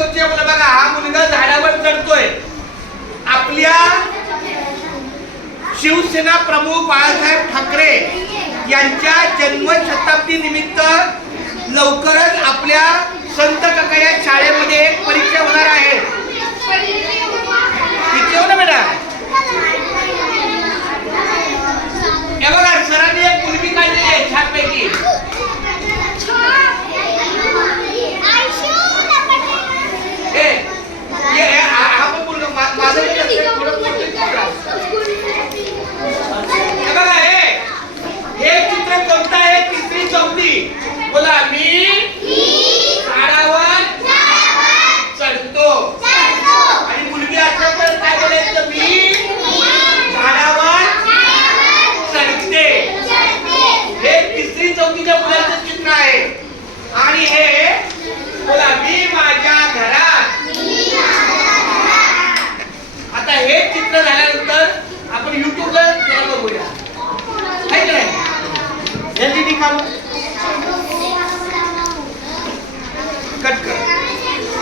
चौथीचे मुलं बघा, हा मुलगा झाडावर चढतोय. आपल्या शिवसेना प्रमुख बाळासाहेब ठाकरे यांच्या जन्मशताब्दी निमित्त लवकरच आपल्या संत काका या शाळेमध्ये एक परीक्षा होणार आहे. किती हो ना बेटा? हे बघा, सरांनी एक मुलगी काढलेली आहे छानपैकी. हे चित्र कोणतं आहे? तिसरी चौथी. बोला, मी झाडावर चढतो. आणि मुलगी असल्यावर काय बोलायचं? मी झाडावर चढते. हे तिसरी चौथीच्या मुलाचं चित्र आहे. आणि हे बोला, मी माझ्या घरात. आता हे चित्र झाल्यानंतर आपण युट्यूबला बघूया. जल्दी दिखाओ.